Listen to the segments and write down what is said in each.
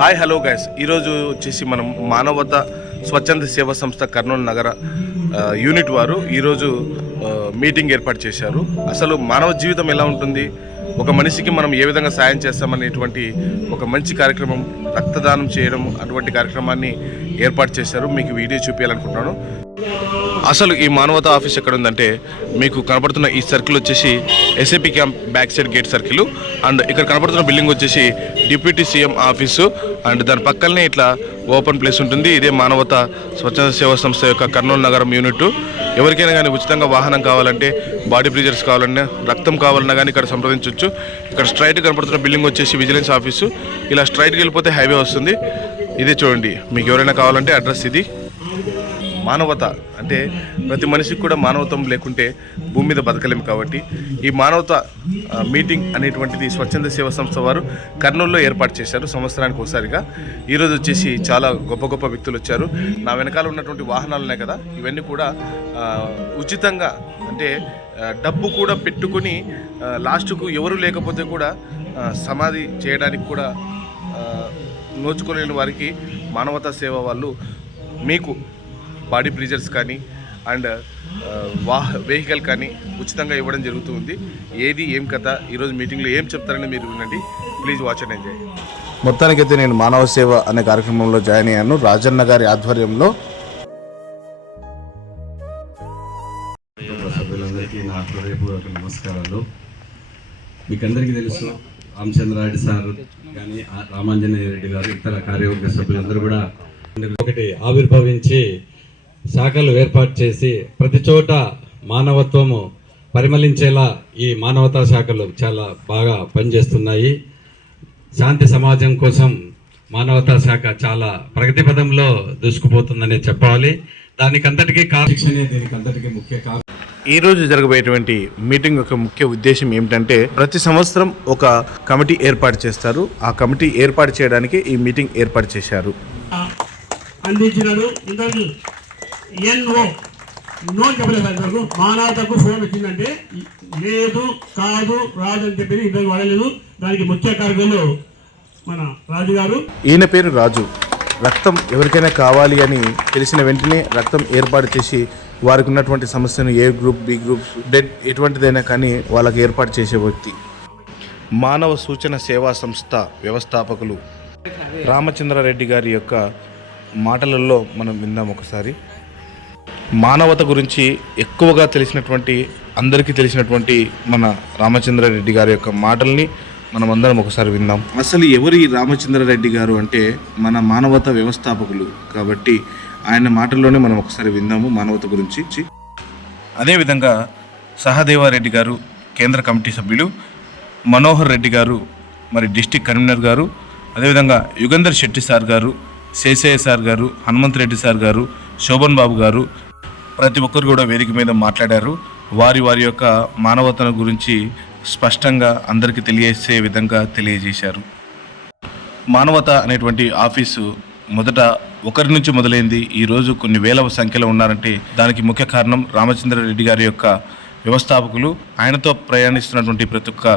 Hi hello guys, ఈరోజు వచ్చేసి మనం మానవత స్వచ్ఛంద సేవా సంస్థ కర్నూలు నగర యూనిట్ వారు ఈరోజు మీటింగ్ ఏర్పాటు చేశారు. అసలు మానవ జీవితం ఎలా ఉంటుంది, ఒక మనిషికి మనం ఏ విధంగా సాయం చేస్తామనేటువంటి ఒక మంచి కార్యక్రమం, రక్తదానం చేయడం అటువంటి కార్యక్రమాన్ని ఏర్పాటు చేశారు. మీకు వీడియో చూపించాలనుకుంటున్నాను. అసలు ఈ మానవత ఆఫీస్ ఎక్కడ ఉందంటే, మీకు కనపడుతున్న ఈ సర్కిల్ వచ్చేసి SAP camp back side gate circle, and ఇక్కడ కనపడుతున్న బిల్డింగ్ వచ్చేసి డిప్యూటీ సీఎం ఆఫీసు, అండ్ దాని పక్కనే ఇట్లా ఓపెన్ ప్లేస్ ఉంటుంది. ఇదే మానవత స్వచ్ఛంద సేవా సంస్థ యొక్క కర్నూలు నగరం యూనిట్. ఎవరికైనా కానీ ఉచితంగా వాహనం కావాలంటే, బాడీ ప్రెజర్స్ కావాలన్నా, రక్తం కావాలన్నా కానీ ఇక్కడ సంప్రదించవచ్చు. ఇక్కడ స్ట్రైట్ కనపడుతున్న బిల్డింగ్ వచ్చేసి విజిలెన్స్ ఆఫీసు. ఇలా స్ట్రైట్కి వెళ్ళిపోతే హైవే వస్తుంది. ఇదే చూడండి, మీకు ఎవరైనా కావాలంటే అడ్రస్ ఇది. మానవత అంటే ప్రతి మనిషికి కూడా మానవత్వం లేకుంటే భూమి మీద బతకలేము. కాబట్టి ఈ మానవత మీటింగ్ అనేటువంటిది స్వచ్ఛంద సేవా సంస్థ వారు కర్నూలులో ఏర్పాటు చేశారు సంవత్సరానికి ఒకసారిగా. ఈరోజు వచ్చేసి చాలా గొప్ప గొప్ప వ్యక్తులు వచ్చారు. నా వెనకాల ఉన్నటువంటి వాహనాలు ఉన్నాయి కదా, ఇవన్నీ కూడా ఉచితంగా, అంటే డబ్బు కూడా పెట్టుకుని లాస్ట్కు ఎవరు లేకపోతే కూడా సమాధి చేయడానికి కూడా నోచుకోలేని వారికి మానవతా సేవ వాళ్ళు మీకు బాడీ ప్రెజర్స్ కానీ అండ్ వెహికల్ కానీ ఉచితంగా ఇవ్వడం జరుగుతుంది. ఏది ఏం కథ ఈరోజు మీటింగ్లో ఏం చెప్తారని మీరు వినండి. Please watch and enjoy. మొత్తానికైతే నేను మానవ సేవ అనే కార్యక్రమంలో జాయిన్ అయ్యాను రాజన్న గారి ఆధ్వర్యంలో. సభ్యులందరికీ నా హృదయపూర్వక నమస్కారాలు. మీకు అందరికీ తెలుసు, రామచంద్రారెడ్డి సార్ కానీ, రామాంజనేయ రెడ్డి గారు, ఇతర కార్యవర్గ సభ్యులందరూ కూడా ఒకటి ఆవిర్భవించి శాఖలు ఏర్పాటు చేసి ప్రతి చోట మానవత్వము పరిమళించేలా ఈ మానవతా శాఖలు చాలా బాగా పనిచేస్తున్నాయి. శాంతి సమాజం కోసం మానవతా శాఖ చాలా ప్రగతి పదంలో దూసుకుపోతుందని చెప్పాలి. దానికంతటికీ దీనికంతటికీ ముఖ్య కారణం. ఈరోజు జరగబోయేటువంటి మీటింగ్ యొక్క ముఖ్య ఉద్దేశం ఏమిటంటే, ప్రతి సంవత్సరం ఒక కమిటీ ఏర్పాటు చేస్తారు. ఆ కమిటీ ఏర్పాటు చేయడానికి ఈ మీటింగ్ ఏర్పాటు చేశారు. అందించినాడు. ఇంతకు నో చెప్పలేదు. మానవతకు ఫోన్ వచ్చిందంటే లేదు, కాదు, రాదు అని చెప్పి ఇంతకు వాడలేదు. దానికి ముఖ్య కారకులు మన రాజు గారు. ఈయన పేరు రాజు. రక్తం ఎవరికైనా కావాలి అని తెలిసిన వెంటనే రక్తం ఏర్పాటు చేసి వారికి ఉన్నటువంటి సమస్యను ఏ గ్రూప్, బి గ్రూప్, డెడ్ ఎటువంటిదైనా కానీ వాళ్ళకి ఏర్పాటు చేసే వ్యక్తి. మానవ సూచన సేవా సంస్థ వ్యవస్థాపకులు రామచంద్రారెడ్డి గారి యొక్క మాటలలో మనం విందాం ఒకసారి. మానవత గురించి ఎక్కువగా తెలిసినటువంటి, అందరికీ తెలిసినటువంటి మన రామచంద్రారెడ్డి గారి యొక్క మాటల్ని మనం అందరం ఒకసారి విందాం. అసలు ఎవరి రామచంద్రారెడ్డి గారు అంటే మన మానవత వ్యవస్థాపకులు. కాబట్టి ఆయన మాటల్లోనే మనం ఒకసారి విందాము మానవత గురించి. అదేవిధంగా సహదేవారెడ్డి గారు కేంద్ర కమిటీ సభ్యులు, మనోహర్ రెడ్డి గారు మరి డిస్టిక్ కన్వీనర్ గారు, అదేవిధంగా యుగంధర్ శెట్టి సార్ గారు, శేషయ్య సార్ గారు, హనుమంత్ రెడ్డి సార్ గారు, శోభన్ బాబు గారు, ప్రతి ఒక్కరు కూడా వేదిక మీద మాట్లాడారు. వారి యొక్క మానవతను గురించి స్పష్టంగా అందరికీ తెలియజేసే విధంగా తెలియజేశారు. మానవత అనేటువంటి ఆఫీసు మొదట ఒకరి నుంచి మొదలైంది. ఈరోజు కొన్ని వేల సంఖ్యలో ఉన్నారంటే దానికి ముఖ్య కారణం రామచంద్రారెడ్డి గారి యొక్క వ్యవస్థాపకులు, ఆయనతో ప్రయాణిస్తున్నటువంటి ప్రతి ఒక్క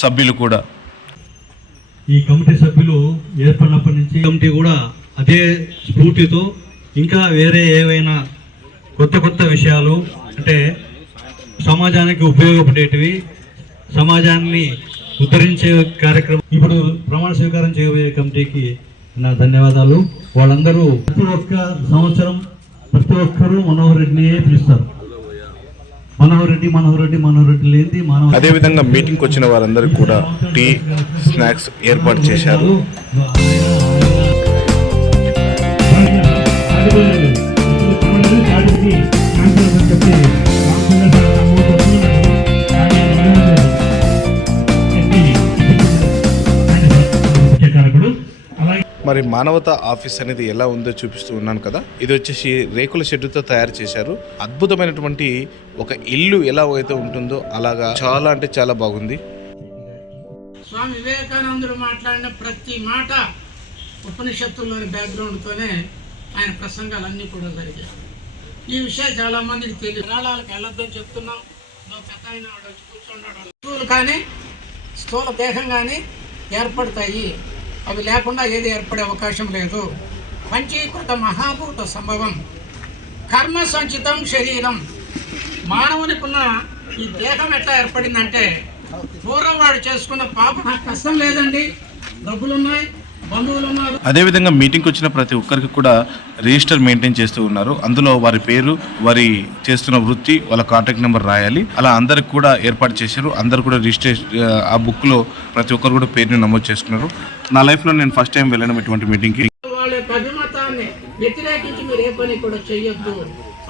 సభ్యులు కూడా. ఈ కమిటీ సభ్యులు ఏర్పడినప్పటి నుంచి కమిటీ కూడా అదే స్ఫూర్తితో ఇంకా వేరే ఏవైనా కొత్త విషయాలు, అంటే సమాజానికి ఉపయోగపడేటివి, సమాజాన్ని ఉద్ధరించే కార్యక్రమం. ఇప్పుడు ప్రమాణ స్వీకారం చేయబోయే కమిటీకి నా ధన్యవాదాలు. వాళ్ళందరూ ప్రతి ఒక్క సంవత్సరం ప్రతి ఒక్కరూ మనోహర్ రెడ్డినే పిలుస్తారు. మనోహర్ రెడ్డి లేని మానవ. అదేవిధంగా మీటింగ్కి వచ్చిన వారందరికీ కూడా టీ, స్నాక్స్ ఏర్పాటు చేశారు. మరి మానవత ఆఫీస్ అనేది ఎలా ఉందో చూపిస్తూ ఉన్నాను కదా. ఇది వచ్చేసి రేకుల షెడ్డుతో తయారు చేశారు. అద్భుతమైనటువంటి ఒక ఇల్లు ఎలా అయితే ఉంటుందో అలాగా చాలా అంటే చాలా బాగుంది. స్వామి వివేకానందుడు మాట్లాడిన ప్రతి మాట ఉపనిషత్తుల్లోని బ్యాక్గ్రౌండ్తోనే ఆయన ప్రసంగాలన్నీ కూడా జరిగాయి. ఈ విషయం చాలా మందికి తెలియదు. విరాళాలకు వెళ్ళొద్దని చెప్తున్నాం. పెద్ద ఆయన కూర్చున్నాడు. కానీ స్థూల దేహం కానీ ఏర్పడతాయి. అవి లేకుండా ఏది ఏర్పడే అవకాశం లేదు. పంచీకృత మహాభూత సంభవం కర్మ సంచితం శరీరం. మానవునికున్న ఈ దేహం ఎట్లా ఏర్పడిందంటే పూర్వం వాడు చేసుకున్న పాపం. నాకు కష్టం లేదండి, డబ్బులున్నాయి, బంధువులు ఉన్నారు. అదేవిధంగా మీటింగ్కి వచ్చిన ప్రతి ఒక్కరికి కూడా రిజిస్టర్ మెయింటైన్ చేస్తూ ఉన్నారు. అందులో వారి పేరు, వారి చేస్తున్న వృత్తి, వాళ్ళ కాంటాక్ట్ నెంబర్ రాయాలి. అలా అందరికి కూడా ఏర్పాటు చేశారు. అందరు కూడా రిజిస్ట్రేషన్ ఆ బుక్లో ప్రతి ఒక్కరు కూడా పేరుని నమోదు చేసుకున్నారు. నా లైఫ్లో నేను ఫస్ట్ టైం వెళ్ళడం ఇటువంటి మీటింగ్కి. వాళ్ళ యొక్క అభిమతాన్ని వ్యతిరేకించి మీరు ఏ పని కూడా చెయ్యొద్దు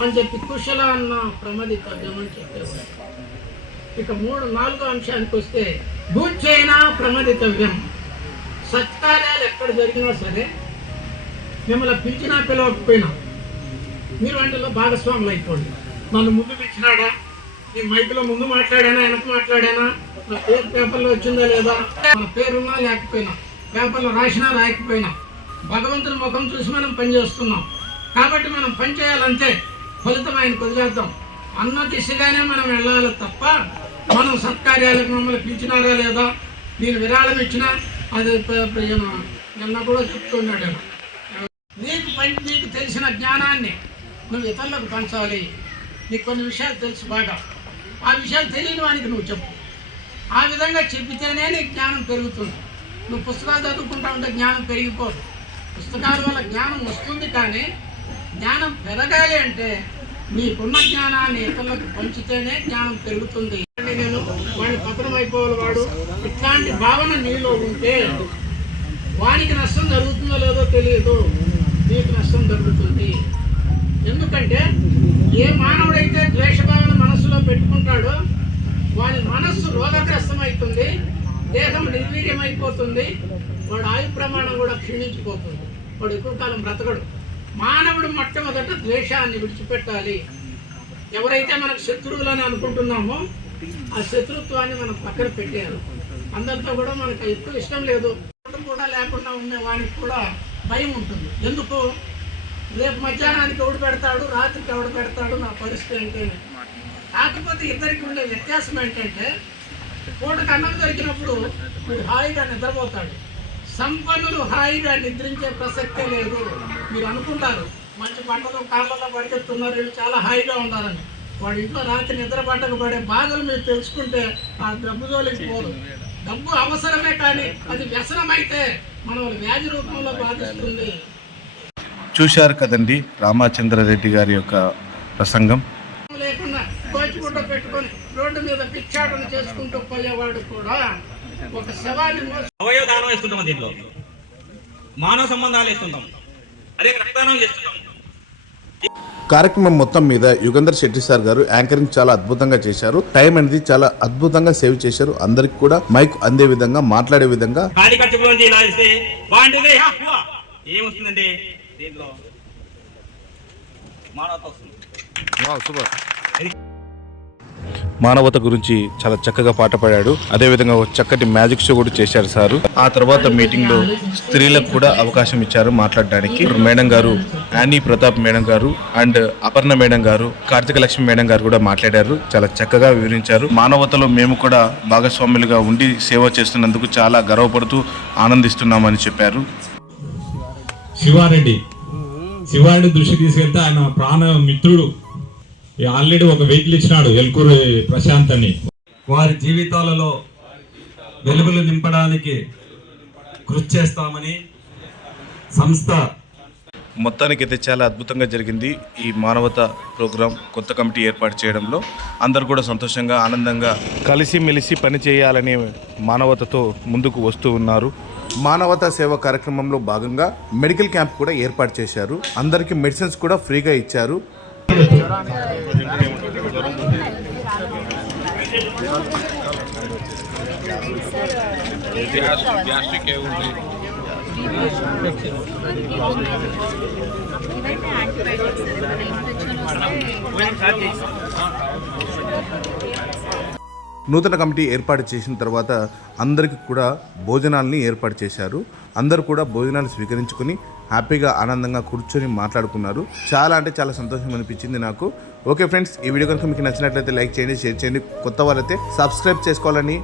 అని చెప్పి కుశల అన్న ప్రమదితవ్యం అని చెప్పేవారు. ఇక 4వ అంశానికి వస్తే భూచైనా ప్రమదితవ్యం. సత్కార్యాలు ఎక్కడ జరిగినా సరే మిమ్మల్ని పిలిచినా పిలవకపోయినా మీరు వాటిలో భాగస్వాములు అయిపోండి. నన్ను ముందు పిలిచినాడా, నేను మైకులో ముందు మాట్లాడానా, వెనక మాట్లాడానా, నా పేరు పేపర్లో వచ్చిందా లేదా, మన పేరున్నా లేకపోయినా, పేపర్లో రాసినా రాయకపోయినా భగవంతుని ముఖం చూసి మనం పనిచేస్తున్నాం. కాబట్టి మనం పని చేయాలంటే ఫలితం ఆయనకు వదిలేద్దాం అన్న దిశగానే మనం వెళ్ళాలి తప్ప మనం సత్కార్యాలకు మమ్మల్ని పిలిచినారా లేదా, నేను విరాళం ఇచ్చినా అది నిన్న కూడా చెప్తున్నాడు. నీకు తెలిసిన జ్ఞానాన్ని నువ్వు ఇతరులకు పంచాలి. నీకు కొన్ని విషయాలు తెలుసు బాగా, ఆ విషయాలు తెలియని వానికి నువ్వు చెప్పు. ఆ విధంగా చెప్పితేనే నీకు జ్ఞానం పెరుగుతుంది. నువ్వు పుస్తకాలు చదువుకుంటా ఉంటే జ్ఞానం పెరిగిపోదు. పుస్తకాల వల్ల జ్ఞానం వస్తుంది, కానీ జ్ఞానం పెరగాలి అంటే నీకున్న జ్ఞానాన్ని ఇతరులకు పంచితేనే జ్ఞానం పెరుగుతుంది. నేను వాడిని పతనం అయిపోవాలి, వాడు ఇట్లాంటి భావన నీలో ఉంటే వానికి నష్టం జరుగుతుందో లేదో తెలియదు, నీకు నష్టం జరుగుతుంది. ఎందుకంటే ఏ మానవుడైతే ద్వేషభావన మనస్సులో పెట్టుకుంటాడో వాడి మనస్సు రోగగ్రస్తం అవుతుంది, దేహం నిర్వీర్యమైపోతుంది, వాడు ఆయు ప్రమాణం కూడా క్షీణించిపోతుంది, వాడు ఎక్కువ కాలం బ్రతకడు. మానవుడు మొట్టమొదట ద్వేషాన్ని విడిచిపెట్టాలి. ఎవరైతే మనకు శత్రువులని అనుకుంటున్నామో ఆ శత్రుత్వాన్ని మనం పక్కన పెట్టేయాలి. అందరితో కూడా మనకు ఎక్కువ ఇష్టం లేదు, కూడా లేకుండా ఉండే వానికి కూడా భయం ఉంటుంది. ఎందుకు, రేపు మధ్యాహ్నానికి ఎవడు పెడతాడు, రాత్రికి ఎవడు పెడతాడు, నా పరిస్థితి ఏంటనే. కాకపోతే ఇద్దరికి ఉండే వ్యత్యాసం ఏంటంటే పూటకు అన్నం దొరికినప్పుడు వీడు హాయిగా నిద్రపోతాడు. సంపన్నులు హాయిగా నిద్రించే ప్రసక్తే లేదు. మీరు అనుకుంటారు మంచి పంటలు కాళ్ళలో పడికెత్తున్నారు, వీళ్ళు చాలా హాయిగా ఉన్నారని. వాడి ఇంట్లో రాత్రి నిద్ర పట్టకు పడే బాధలు మీరు తెలుసుకుంటే ఆ డబ్బు జోలికి పోదు. డబ్బు అవసరమే, కానీ అది వ్యసనమైతే మనం వ్యాధి రూపంలో బాధిస్తుంది. చూశారు కదండి రామచంద్రారెడ్డి గారి యొక్క ప్రసంగం. లేకుండా కోచిగుడ్డ పెట్టుకొని రోడ్డు మీద పిచ్చాటను చేసుకుంటూ పోయేవాడు కూడా ఒక శవాన్ని అవయవ దానం వేస్తుంటాం, దీంట్లో మానవ సంబంధాలు వేస్తుంటాం, అదే రక్తదానం చేస్తున్నాం. కార్యక్రమం మొత్తం మీద యుగంధర్ శెట్టి సార్ గారు యాంకరింగ్ చాలా అద్భుతంగా చేశారు. టైం అనేది చాలా అద్భుతంగా సేవ్ చేశారు. అందరికి కూడా మైక్ అందే విధంగా, మాట్లాడే విధంగా. ఖాళీ ఖర్చులోంచి ఇలా ఇస్తే బాగుంటుంది. ఏమొస్తుందంటే దీంట్లో మానవత వస్తుంది. మానవత గురించి చాలా చక్కగా పాట పాడాడు. అదేవిధంగా ఒక చక్కటి మ్యాజిక్ షో కూడా చేశారు సారు. ఆ తర్వాత మీటింగ్ లో స్త్రీలకు కూడా అవకాశం ఇచ్చారు మాట్లాడడానికి. మేడం గారు, యానీ ప్రతాప్ మేడం గారు అండ్ అపర్ణ మేడం గారు, కార్తిక లక్ష్మి మేడం గారు కూడా మాట్లాడారు. చాలా చక్కగా వివరించారు. మానవతలో మేము కూడా భాగస్వాములుగా ఉండి సేవ చేస్తున్నందుకు చాలా గర్వపడుతూ ఆనందిస్తున్నామని చెప్పారు. శివారెడ్డి దృష్టి తీసుకెళ్తే ఆయన ప్రాణ మిత్రుడు ఆల్రెడీ ఒక వెహికల్ ఇచ్చినాడు, ఎల్కూరు ప్రశాంత్ అని. వారి జీవితాలలో వెలుగులు నింపడానికి కృషి చేస్తామని సంస్థ. మొత్తానికైతే చాలా అద్భుతంగా జరిగింది ఈ మానవత ప్రోగ్రాం. కొత్త కమిటీ ఏర్పాటు చేయడంలో అందరూ కూడా సంతోషంగా, ఆనందంగా కలిసిమెలిసి పని చేయాలనే మానవతతో ముందుకు వస్తూ ఉన్నారు. మానవతా సేవ కార్యక్రమంలో భాగంగా మెడికల్ క్యాంప్ కూడా ఏర్పాటు చేశారు. అందరికీ మెడిసిన్స్ కూడా ఫ్రీగా ఇచ్చారు. నూతన కమిటీ ఏర్పాటు చేసిన తర్వాత అందరికీ కూడా భోజనాలని ఏర్పాటు చేశారు. అందరూ కూడా భోజనాలు స్వీకరించుకొని హ్యాపీగా, ఆనందంగా కూర్చొని మాట్లాడుకున్నారు. చాలా అంటే చాలా సంతోషం అనిపించింది నాకు. ఓకే ఫ్రెండ్స్, ఈ వీడియో కనుక మీకు నచ్చినట్లయితే లైక్ చేయండి, షేర్ చేయండి. కొత్త వాళ్ళైతే సబ్స్క్రైబ్ చేసుకోవాలని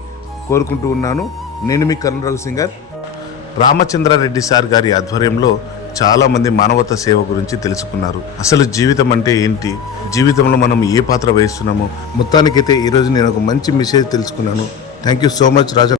కోరుకుంటూ ఉన్నాను. నేను మీ కరుణ్ రఘు సింగర్. రామచంద్రారెడ్డి సార్ గారి ఆధ్వర్యంలో చాలామంది మానవతా సేవ గురించి తెలుసుకున్నారు. అసలు జీవితం అంటే ఏంటి, జీవితంలో మనం ఏ పాత్ర వహిస్తున్నామో మొత్తానికైతే ఈరోజు నేను ఒక మంచి మెసేజ్ తెలుసుకున్నాను. Thank you so much Raja.